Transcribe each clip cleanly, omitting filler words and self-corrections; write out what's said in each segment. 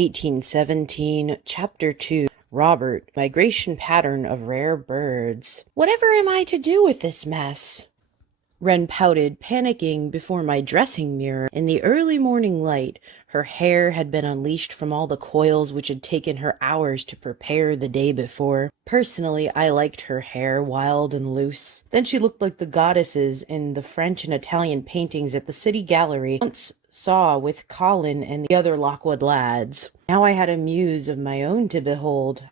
1817, Chapter 2, Robert, Migration Pattern of Rare Birds. Whatever am I to do with this mess? Wren pouted, panicking before my dressing mirror. In the early morning light, her hair had been unleashed from all the coils which had taken her hours to prepare the day before. Personally, I liked her hair, wild and loose. Then she looked like the goddesses in the French and Italian paintings at the City Gallery once saw with Colin and the other Lockwood lads. Now I had a muse of my own to behold.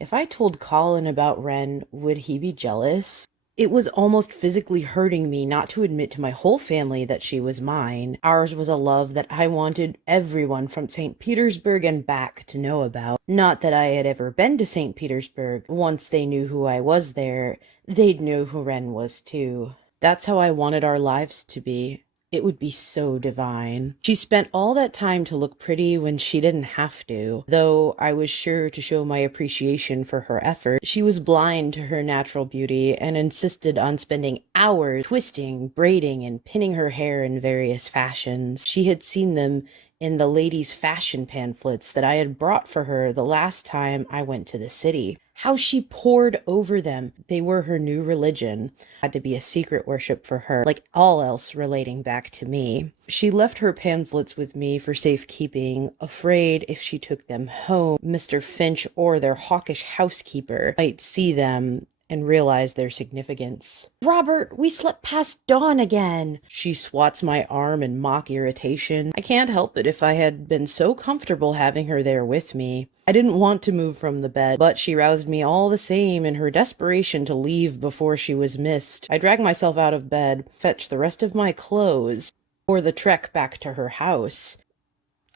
If I told Colin about Wren, would he be jealous? It was almost physically hurting me not to admit to my whole family that she was mine. Ours was a love that I wanted everyone from St. Petersburg and back to know about. Not that I had ever been to St. Petersburg. Once they knew who I was there, they'd know who Wren was too. That's how I wanted our lives to be. It would be so divine. She spent all that time to look pretty when she didn't have to, though I was sure to show my appreciation for her effort. She was blind to her natural beauty and insisted on spending hours twisting, braiding, and pinning her hair in various fashions. She had seen them in the ladies' fashion pamphlets that I had brought for her the last time I went to the city. How she pored over them. They were her new religion. Had to be a secret worship for her, like all else relating back to me. She left her pamphlets with me for safekeeping, afraid if she took them home, Mr. Finch or their hawkish housekeeper might see them and realize their significance. Robert, we slept past dawn again. She swats my arm in mock irritation. I can't help it if I had been so comfortable having her there with me. I didn't want to move from the bed, but she roused me all the same in her desperation to leave before she was missed. I dragged myself out of bed, fetched the rest of my clothes, for the trek back to her house.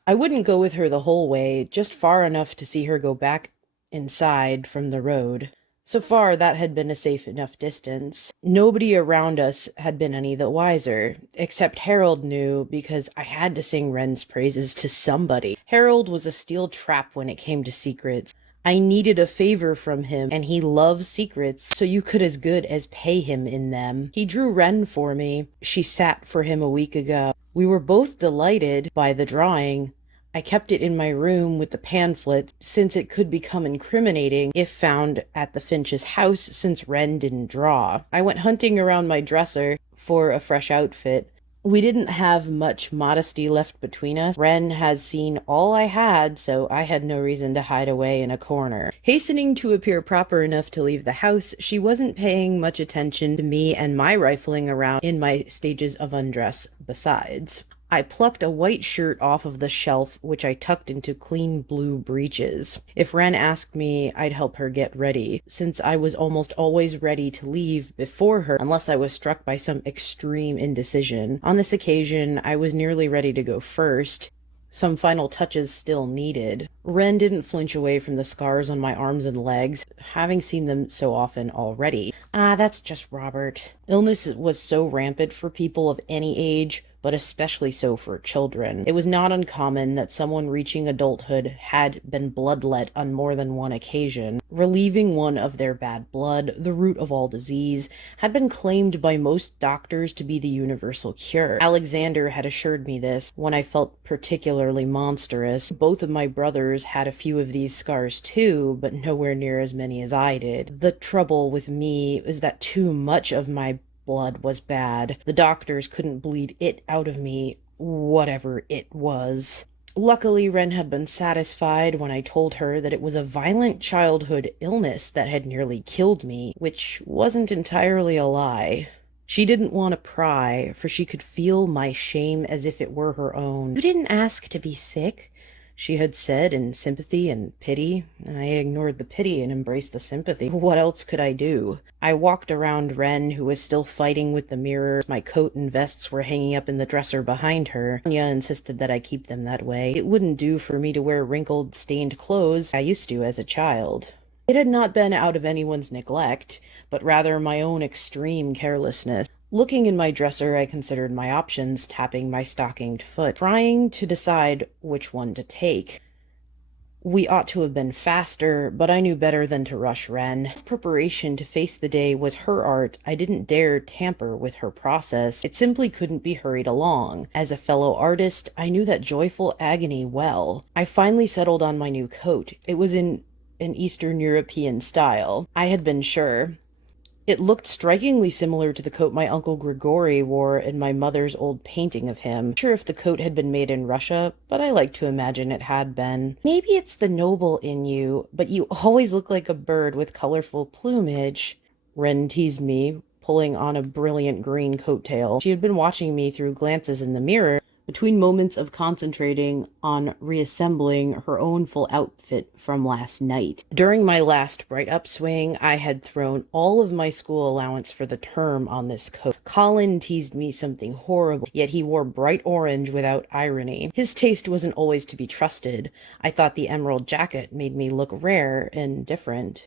I wouldn't go with her the whole way, just far enough to see her go back inside from the road. So far, that had been a safe enough distance. Nobody around us had been any the wiser, except Harold knew, because I had to sing Wren's praises to somebody. Harold was a steel trap when it came to secrets. I needed a favor from him, and he loves secrets, so you could as good as pay him in them. He drew Wren for me. She sat for him a week ago. We were both delighted by the drawing. I kept it in my room with the pamphlet, since it could become incriminating if found at the Finch's house, since Wren didn't draw. I went hunting around my dresser for a fresh outfit. We didn't have much modesty left between us. Wren has seen all I had, so I had no reason to hide away in a corner. Hastening to appear proper enough to leave the house, she wasn't paying much attention to me and my rifling around in my stages of undress besides. I plucked a white shirt off of the shelf, which I tucked into clean blue breeches. If Wren asked me, I'd help her get ready, since I was almost always ready to leave before her, unless I was struck by some extreme indecision. On this occasion, I was nearly ready to go first. Some final touches still needed. Wren didn't flinch away from the scars on my arms and legs, having seen them so often already. That's just Robert. Illness was so rampant for people of any age, but especially so for children. It was not uncommon that someone reaching adulthood had been bloodlet on more than one occasion. Relieving one of their bad blood, the root of all disease, had been claimed by most doctors to be the universal cure. Alexander had assured me this when I felt particularly monstrous. Both of my brothers had a few of these scars too, but nowhere near as many as I did. The trouble with me was that too much of my blood was bad. The doctors couldn't bleed it out of me, whatever it was. Luckily, Wren had been satisfied when I told her that it was a violent childhood illness that had nearly killed me, which wasn't entirely a lie. She didn't want to pry, for she could feel my shame as if it were her own. "You didn't ask to be sick," she had said in sympathy and pity. I ignored the pity and embraced the sympathy. What else could I do? I walked around Wren, who was still fighting with the mirror. My coat and vests were hanging up in the dresser behind her. Anya insisted that I keep them that way. It wouldn't do for me to wear wrinkled, stained clothes I used to as a child. It had not been out of anyone's neglect, but rather my own extreme carelessness. Looking in my dresser, I considered my options, tapping my stockinged foot, trying to decide which one to take. We ought to have been faster, but I knew better than to rush Wren. Preparation to face the day was her art. I didn't dare tamper with her process. It simply couldn't be hurried along. As a fellow artist, I knew that joyful agony well. I finally settled on my new coat. It was in an Eastern European style. I had been sure. It looked strikingly similar to the coat my Uncle Grigori wore in my mother's old painting of him. Not sure if the coat had been made in Russia, but I like to imagine it had been. Maybe it's the noble in you, but you always look like a bird with colorful plumage, Wren teased me, pulling on a brilliant green coattail. She had been watching me through glances in the mirror, between moments of concentrating on reassembling her own full outfit from last night. During my last bright upswing, I had thrown all of my school allowance for the term on this coat. Colin teased me something horrible, yet he wore bright orange without irony. His taste wasn't always to be trusted. I thought the emerald jacket made me look rare and different.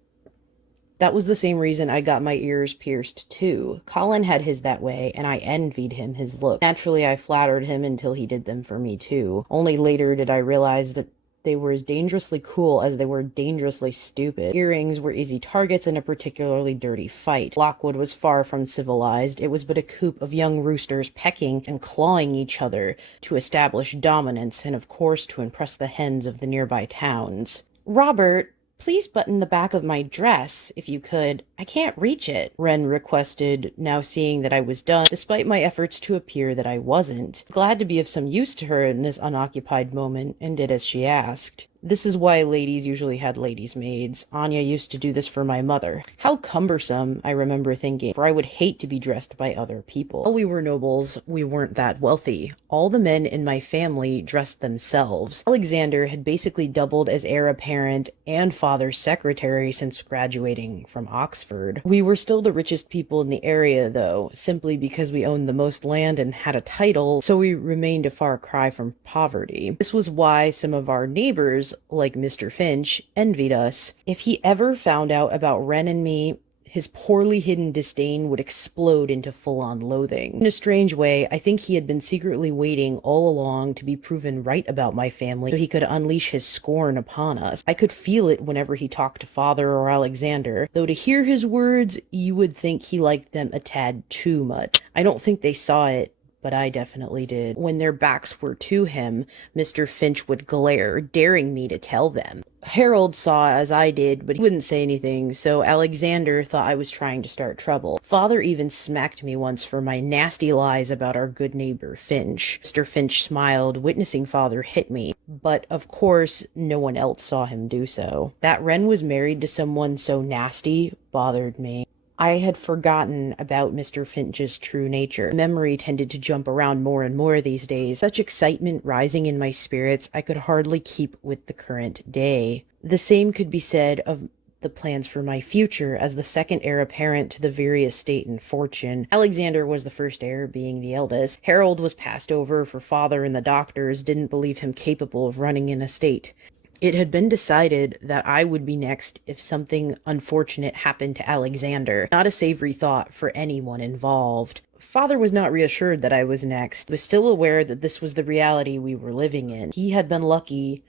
That was the same reason I got my ears pierced, too. Colin had his that way, and I envied him his look. Naturally, I flattered him until he did them for me, too. Only later did I realize that they were as dangerously cool as they were dangerously stupid. Earrings were easy targets in a particularly dirty fight. Lockwood was far from civilized. It was but a coop of young roosters pecking and clawing each other to establish dominance and, of course, to impress the hens of the nearby towns. Robert, please button the back of my dress, if you could. I can't reach it, Wren requested, now seeing that I was done, despite my efforts to appear that I wasn't. Glad to be of some use to her in this unoccupied moment, and did as she asked. This is why ladies usually had ladies' maids. Anya used to do this for my mother. How cumbersome, I remember thinking, for I would hate to be dressed by other people. While we were nobles, we weren't that wealthy. All the men in my family dressed themselves. Alexander had basically doubled as heir apparent and father's secretary since graduating from Oxford. We were still the richest people in the area, though, simply because we owned the most land and had a title, so we remained a far cry from poverty. This was why some of our neighbors, like Mr. Finch, envied us. If he ever found out about Wren and me, his poorly hidden disdain would explode into full-on loathing. In a strange way, I think he had been secretly waiting all along to be proven right about my family so he could unleash his scorn upon us. I could feel it whenever he talked to Father or Alexander, though to hear his words, you would think he liked them a tad too much. I don't think they saw it, but I definitely did. When their backs were to him, Mr. Finch would glare, daring me to tell them. Harold saw as I did, but he wouldn't say anything, so Alexander thought I was trying to start trouble. Father even smacked me once for my nasty lies about our good neighbor Finch. Mr. Finch smiled, witnessing Father hit me, but of course no one else saw him do so. That Wren was married to someone so nasty bothered me. I had forgotten about Mr. Finch's true nature. Memory tended to jump around more and more these days, such excitement rising in my spirits I could hardly keep with the current day. The same could be said of the plans for my future as the second heir apparent to the Veery estate and fortune. Alexander was the first heir, being the eldest. Harold was passed over for father, and the doctors didn't believe him capable of running an estate. It had been decided that I would be next if something unfortunate happened to Alexander. Not a savory thought for anyone involved. Father was not reassured that I was next. He was still aware that this was the reality we were living in. He had been lucky,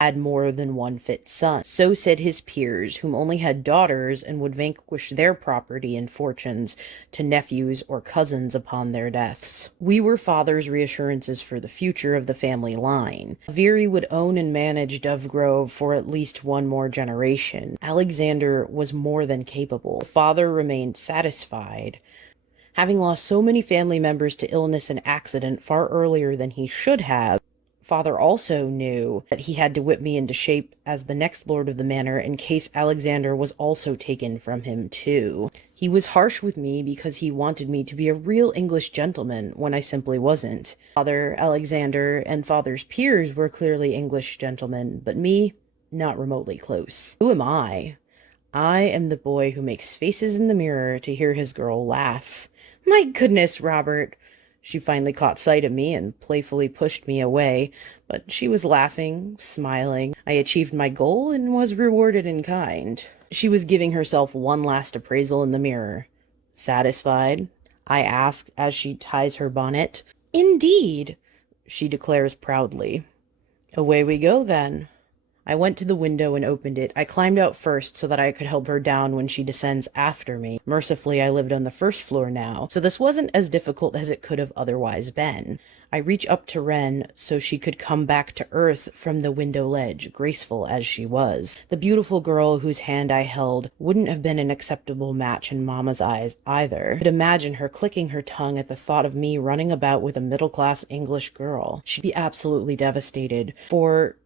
had more than one fit son. So said his peers, whom only had daughters and would vanquish their property and fortunes to nephews or cousins upon their deaths. We were father's reassurances for the future of the family line. Veery would own and manage Dove Grove for at least one more generation. Alexander was more than capable. Father remained satisfied. Having lost so many family members to illness and accident far earlier than he should have, Father also knew that he had to whip me into shape as the next lord of the manor in case Alexander was also taken from him too. He was harsh with me because he wanted me to be a real English gentleman when I simply wasn't. Father, Alexander, and Father's peers were clearly English gentlemen, but me, not remotely close. Who am I? I am the boy who makes faces in the mirror to hear his girl laugh. My goodness, Robert! She finally caught sight of me and playfully pushed me away, but she was laughing, smiling. I achieved my goal and was rewarded in kind. She was giving herself one last appraisal in the mirror. Satisfied? I asked as she ties her bonnet. Indeed, she declares proudly. Away we go, then. I went to the window and opened it. I climbed out first so that I could help her down when she descends after me. Mercifully, I lived on the first floor now, so this wasn't as difficult as it could have otherwise been. I reached up to Wren so she could come back to earth from the window ledge, graceful as she was. The beautiful girl whose hand I held wouldn't have been an acceptable match in Mama's eyes either. I could imagine her clicking her tongue at the thought of me running about with a middle-class English girl. She'd be absolutely devastated, for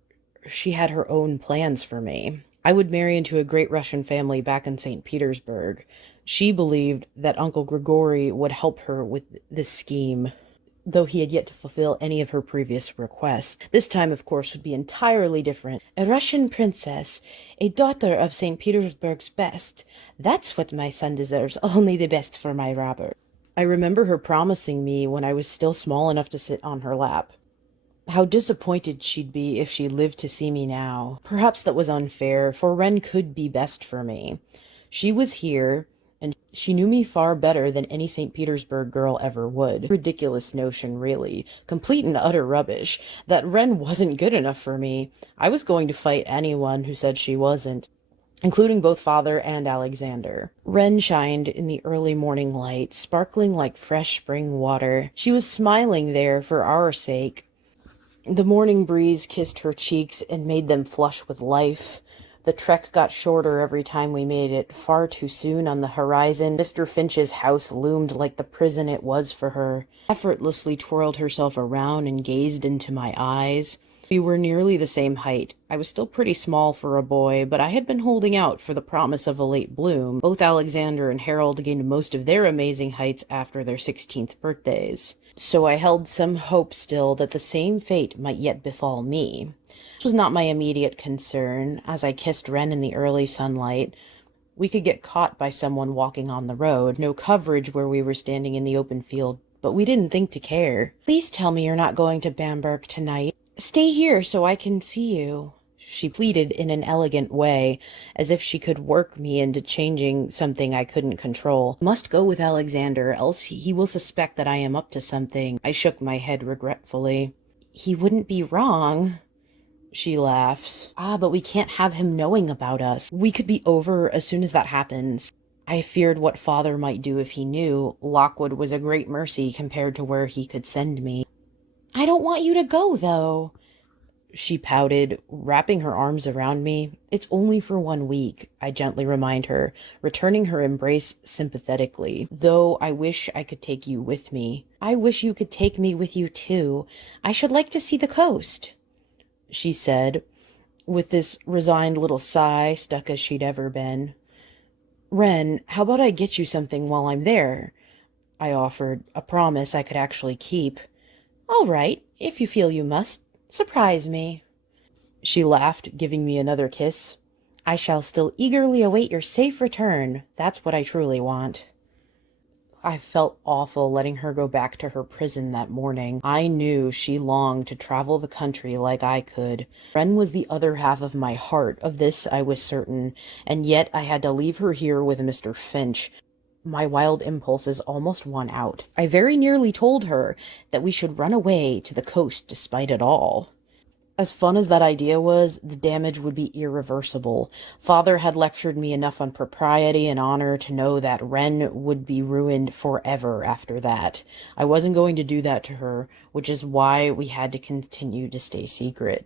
she had her own plans for me. I would marry into a great Russian family back in St. Petersburg. She believed that Uncle Grigory would help her with this scheme, though he had yet to fulfill any of her previous requests. This time, of course, would be entirely different. A Russian princess, a daughter of St. Petersburg's best. That's what my son deserves, only the best for my Robert. I remember her promising me when I was still small enough to sit on her lap. How disappointed she'd be if she lived to see me now. Perhaps that was unfair, for Wren could be best for me. She was here, and she knew me far better than any St. Petersburg girl ever would. Ridiculous notion, really. Complete and utter rubbish. That Wren wasn't good enough for me. I was going to fight anyone who said she wasn't, including both Father and Alexander. Wren shined in the early morning light, sparkling like fresh spring water. She was smiling there for our sake. The morning breeze kissed her cheeks and made them flush with life. The trek got shorter every time we made it. Far too soon on the horizon, Mr. Finch's house loomed like the prison it was for her. Effortlessly twirled herself around and gazed into my eyes. We were nearly the same height. I was still pretty small for a boy, but I had been holding out for the promise of a late bloom. Both Alexander and Harold gained most of their amazing heights after their 16th birthdays, so I held some hope still that the same fate might yet befall me. This was not my immediate concern. As I kissed Wren in the early sunlight, we could get caught by someone walking on the road. No coverage where we were standing in the open field, but we didn't think to care. Please tell me you're not going to Bamburg tonight. Stay here so I can see you, she pleaded in an elegant way, as if she could work me into changing something I couldn't control. I must go with Alexander, else he will suspect that I am up to something. I shook my head regretfully. He wouldn't be wrong. She laughs. But we can't have him knowing about us. We could be over as soon as that happens. I feared what Father might do if he knew. Lockwood was a great mercy compared to where he could send me. I don't want you to go, though, she pouted, wrapping her arms around me. It's only for 1 week, I gently remind her, returning her embrace sympathetically. Though I wish I could take you with me. I wish you could take me with you, too. I should like to see the coast, she said, with this resigned little sigh, stuck as she'd ever been. Wren, how about I get you something while I'm there? I offered, a promise I could actually keep. All right, if you feel you must. Surprise me. She laughed, giving me another kiss. I shall still eagerly await your safe return. That's what I truly want. I felt awful letting her go back to her prison that morning. I knew she longed to travel the country like I could. Wren was the other half of my heart, of this I was certain, and yet I had to leave her here with Mr. Finch. My wild impulses almost won out. I very nearly told her that we should run away to the coast despite it all. As fun as that idea was, the damage would be irreversible. Father had lectured me enough on propriety and honor to know that Wren would be ruined forever after that. I wasn't going to do that to her, which is why we had to continue to stay secret.